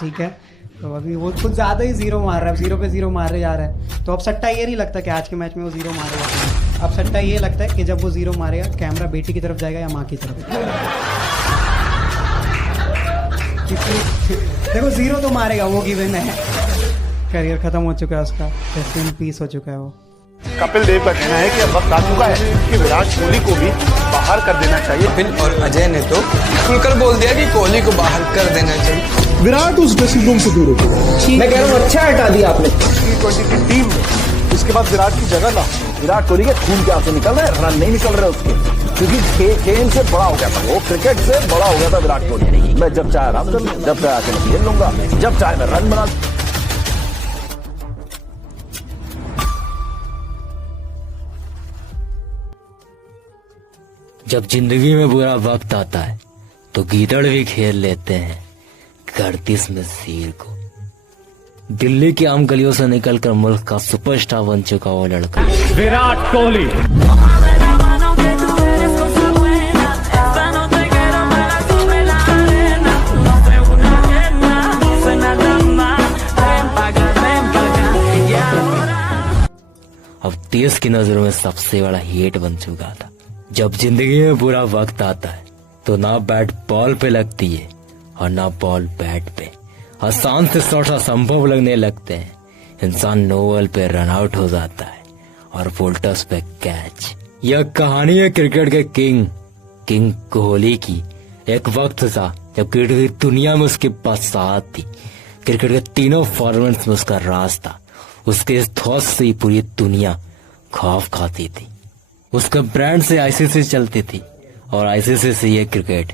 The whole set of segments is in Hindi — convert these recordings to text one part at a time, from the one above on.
ठीक है, तो अभी वो कुछ ज़्यादा ही जीरो मार रहा है, जीरो पे जीरो मारे जा रहा है। तो अब सट्टा ये नहीं लगता कि आज के मैच में वो जीरो मारेगा। अब सट्टा ये लगता है कि जब वो जीरो मारेगा कैमरा बेटी की तरफ जाएगा या माँ की तरफ। देखो जीरो तो मारेगा, वो गिवन है, करियर खत्म हो चुका है उसका, रेस्ट इन पीस हो चुका है वो। कपिल देव का कहना है कि अब वक्त आ चुका है कि विराट कोहली को भी बाहर कर देना चाहिए। कपिल और अजय ने तो खुलकर बोल दिया कि कोहली को बाहर कर देना चाहिए। विराट उस ड्रेसिंग रूम से दूर हो गया। मैं कह रहा हूँ अच्छा हटा दिया आपने T20 की टीम में इसके बाद विराट की जगह ना, विराट कोहली के खून के आंसू निकल रहे, रन नहीं निकल रहे उसके, क्योंकि खेल से बड़ा हो गया था वो, क्रिकेट से बड़ा हो गया था विराट कोहली। मैं जब चाहे आराम कर लूँ, जब चाहे आके मैं खेल लूंगा, जब चाहे मैं रन बना। जब जिंदगी में बुरा वक्त आता है तो गीदड़ भी खेल लेते हैं गर्दिश में शेर को। दिल्ली की आम गलियों से निकलकर मुल्क का सुपरस्टार बन चुका वो लड़का विराट कोहली। अब देश की नजरों में सबसे बड़ा हेट बन चुका था। जब जिंदगी में बुरा वक्त आता है तो ना बैट बॉल पे लगती है और ना बॉल बैट पे। आसान से शॉट असंभव लगने लगते हैं, इंसान नो बॉल पे रन आउट हो जाता है और बोल्टर्स पे कैच। यह कहानी है क्रिकेट के किंग कोहली की। एक वक्त था जब क्रिकेट की दुनिया में उसकी बादशाहत थी, क्रिकेट के तीनों फॉर्मेट्स में उसका राज था। उसके इस धौस से पूरी दुनिया खौफ खाती थी। उसके ब्रांड से आईसीसी चलती थी और आईसीसी से ये क्रिकेट।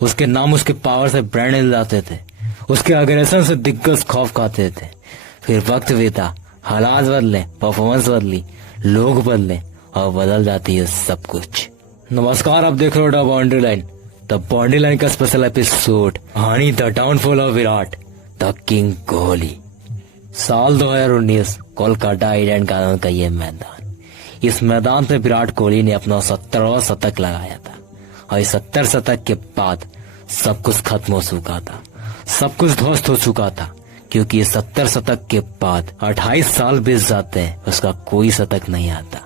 उसके नाम उसके पावर से ब्रांड हिल जाते थे, उसके अग्रेशन से दिग्गज खौफ खाते थे। फिर वक्त बीता, हालात बदले, परफॉर्मेंस बदली, लोग बदले और बदल जाती है सब कुछ। नमस्कार, आप देख रहे हो the boundary line, the boundary line का स्पेशल एपिसोड, कहानी the downfall of Virat the king Kohli. साल 2019 कोलकाता ईडन गार्डन का ये मैदान। इस मैदान में विराट कोहली ने अपना 70वां शतक लगाया था और इस 70 शतक के बाद सब कुछ खत्म हो चुका था, सब कुछ ध्वस्त हो चुका था, क्योंकि ये 70 शतक के बाद 28 साल बीत जाते हैं, उसका कोई शतक नहीं आता।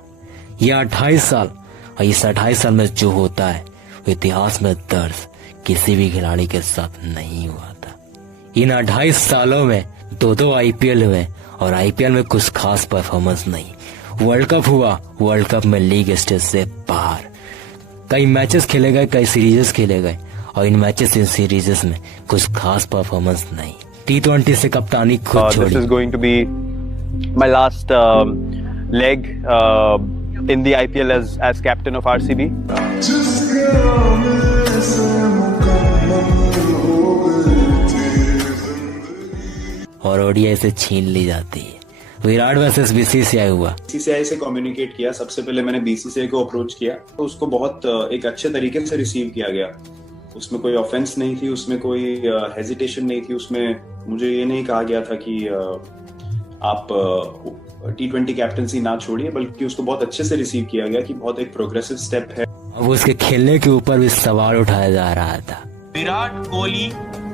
ये 28 साल, और इस 28 साल में जो होता है वो इतिहास में दर्ज किसी भी खिलाड़ी के साथ नहीं हुआ था। इन 28 सालों में दो आईपीएल हुए और आईपीएल में कुछ खास परफॉर्मेंस नहीं। वर्ल्ड कप हुआ, वर्ल्ड कप में लीग स्टेज से बाहर। कई मैचेस खेले गए, कई सीरीजेस खेले गए और इन मैचेस इन सीरीजेस में कुछ खास परफॉर्मेंस नहीं। T20 से कप्तानी खुद छोड़ी। This is going to be my last leg in the IPL as captain of RCB. और ओडीआई से छीन ली जाती है। विराट वर्सेस बीसीसीआई हुआ। बीसीसीआई से कम्युनिकेट किया, सबसे पहले मैंने बीसीसीआई को अप्रोच किया, तो उसको बहुत एक अच्छे तरीके से रिसीव किया गया। उसमें कोई ऑफेंस नहीं थी, उसमें कोई हेजिटेशन नहीं थी, उसमें मुझे ये नहीं कहा गया था कि आप T20 कैप्टनसी ना छोड़िए, बल्कि उसको बहुत अच्छे से रिसीव किया गया कि बहुत एक प्रोग्रेसिव स्टेप है। अब उसके खेलने के ऊपर भी सवाल उठाया जा रहा था। विराट कोहली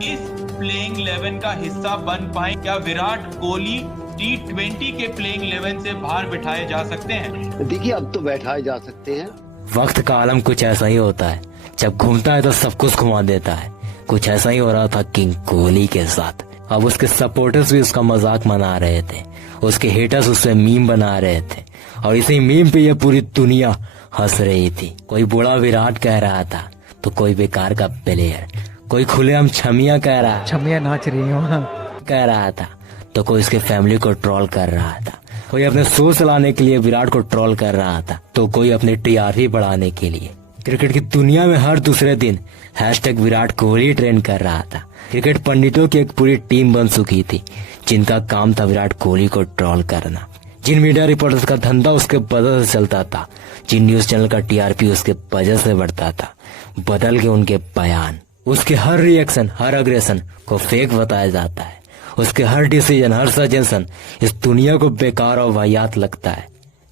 इस प्लेइंग 11 का हिस्सा बन पाए क्या? विराट कोहली T20 के प्लेइंग 11 से बाहर बिठाए जा सकते हैं? देखिए, अब तो बैठाए जा सकते हैं। वक्त का आलम कुछ ऐसा ही होता है, जब घूमता है तो सब कुछ घुमा देता है। कुछ ऐसा ही हो रहा था किंग कोहली के साथ। अब उसके सपोर्टर्स भी उसका मजाक मना रहे थे, उसके हेटर्स उससे मीम बना रहे थे और इसी मीम पे ये पूरी दुनिया हंस रही थी। कोई बूढ़ा विराट कह रहा था तो कोई बेकार का प्लेयर, कोई खुलेआम छमिया कह रहा, छमिया नाच रही है वहाँ कह रहा था, तो कोई उसके फैमिली को ट्रोल कर रहा था, कोई अपने शो चलाने के लिए विराट को ट्रोल कर रहा था, तो कोई अपने टीआरपी बढ़ाने के लिए। क्रिकेट की दुनिया में हर दूसरे दिन हैशटैग विराट कोहली ट्रेंड कर रहा था। क्रिकेट पंडितों की एक पूरी टीम बन चुकी थी जिनका काम था विराट कोहली को ट्रोल करना। जिन मीडिया रिपोर्टर्स का धंधा उसके वजह से चलता था, जिन न्यूज चैनल का टीआरपी उसके वजह से बढ़ता था, बदल के उनके बयान, उसके हर रिएक्शन, हर अग्रेशन को फेक बताया जाता है। उसके हर डिसीजन, हर सजेशन इस दुनिया को बेकार और वाहियात लगता है।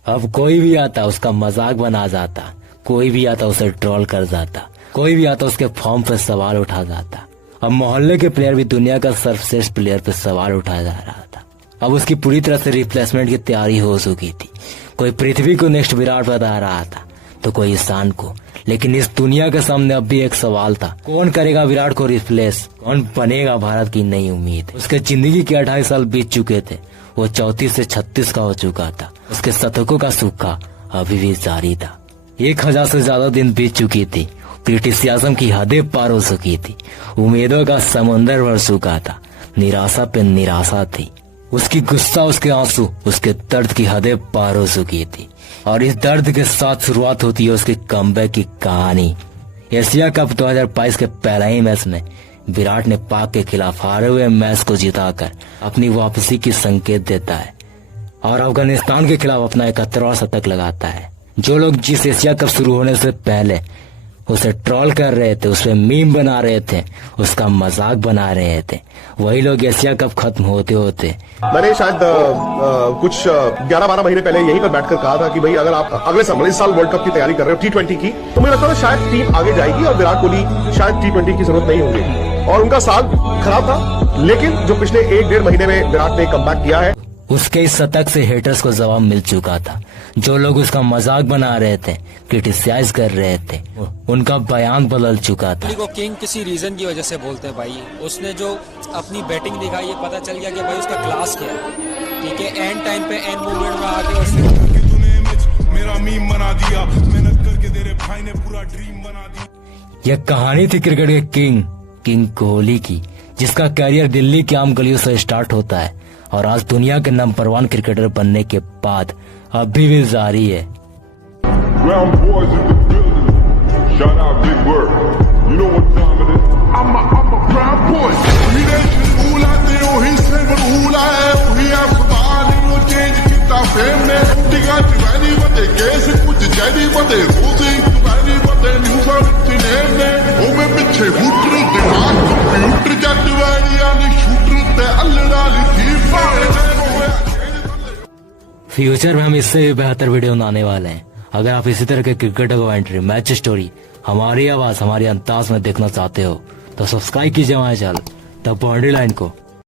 अब कोई भी आता उसका मजाक बना जाता, कोई भी आता उसे ट्रोल कर जाता, कोई भी आता उसके फॉर्म पर सवाल उठा जाता अब मोहल्ले के प्लेयर भी दुनिया का सर्वश्रेष्ठ प्लेयर पे सवाल उठाया जा रहा था। अब उसकी पूरी तरह से रिप्लेसमेंट की तैयारी हो चुकी थी। कोई पृथ्वी को नेक्स्ट विराट बता रहा था तो कोई ईशान को, लेकिन इस दुनिया के सामने अब भी एक सवाल था, कौन करेगा विराट को रिप्लेस, कौन बनेगा भारत की नई उम्मीद। उसके जिंदगी के 28 साल बीत चुके थे, वो 34 से 36 का हो चुका था। उसके शतकों का सूखा अभी भी जारी था। 1000 से ज्यादा दिन बीत चुकी थी। क्रिटिसिज्म की हदें पार हो चुकी थी। उम्मीदों का समंदर भर चुका था। निराशा पे निराशा थी। उसकी गुस्सा, उसके आंसू, उसके दर्द की हदें पार हो चुकी थी। और इस दर्द के साथ शुरुआत होती है उसकी कमबैक की कहानी। एशिया कप 2022 के पहले ही मैच में विराट ने पाक के खिलाफ हारे हुए मैच को जिताकर अपनी वापसी की संकेत देता है और अफगानिस्तान के खिलाफ अपना 71वां शतक लगाता है। जो लोग जिस एशिया कप शुरू होने से पहले उसे ट्रोल कर रहे थे, उस पर मीम बना रहे थे, उसका मजाक बना रहे थे, वही लोग एशिया कप खत्म होते होते मैंने शायद कुछ 11-12 महीने पहले यहीं पर बैठकर कहा था कि भाई अगर आप अगले साल इस साल वर्ल्ड कप की तैयारी कर रहे हो T20 की, तो मुझे लगता था शायद टीम आगे जाएगी और विराट कोहली शायद T20 की जरूरत नहीं होगी। और उनका साल खराब था, लेकिन जो पिछले 1-1.5 महीने में विराट ने कमबैक किया है, उसके इस शतक से हेटर्स को जवाब मिल चुका था। जो लोग उसका मजाक बना रहे थे, क्रिटिसाइज कर रहे थे, उनका बयान बदल चुका था। कोहली को किंग किसी रीजन की वजह से बोलते हैं भाई। उसने जो अपनी बैटिंग दिखाई, ये पता चल गया कि भाई उसका क्लास क्या है। ठीक है, एंड टाइम पे एंड मूवमेंट में आके उसने मेरा मीम बना दिया, मेहनत करके तेरे भाई ने पूरा ड्रीम बना दिया। यह कहानी थी क्रिकेट के किंग कोहली की, जिसका करियर दिल्ली की आम गलियों से स्टार्ट होता है और आज दुनिया के नंबर 1 क्रिकेटर बनने के बाद अभी भी जारी है। फ्यूचर में हम इससे भी बेहतर वीडियो बनाने वाले हैं। अगर आप इसी तरह के क्रिकेट कमेंट्री, मैच स्टोरी हमारी आवाज, हमारी अंदाज में देखना चाहते हो तो सब्सक्राइब कीजिए हमारे चैनल द बाउंड्री लाइन को।